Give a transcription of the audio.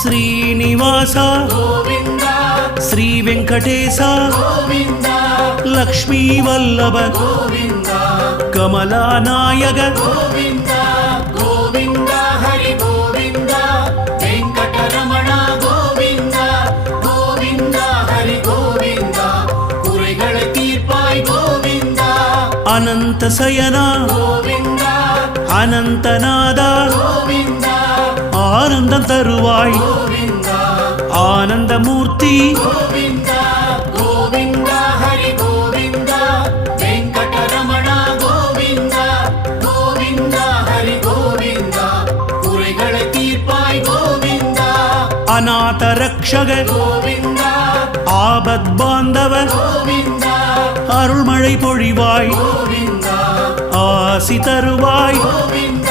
శ్రీనివాస గోవింద శ్రీ వెంకటేశ గోవింద లక్ష్మీ వల్లభ గోవింద కమలానాయక గోవింద గోవింద హరి గోవింద వెంకటరమణ గోవింద గోవింద హరి గోవింద குறைகளை தீர்ப்பாய் கோவிந்த అనంత శయన கோவிந்த అనంతనాద கோவிந்த ஆனந்தம் தருவாய் கோவிந்த ஆனந்தமூர்த்தி கோவிந்த கோவிந்த ஹரி கோவிந்த வெங்கடரமண கோவிந்த கோவிந்த ஹரி கோவிந்த குறைகளை தீர்ப்பாய் கோவிந்த அநாத ரக்ஷக கோவிந்த ஆபத் பாந்தவ கோவிந்த அருள்மழை பொழிவாய் கோவிந்த ஆசி தருவாய் கோவிந்த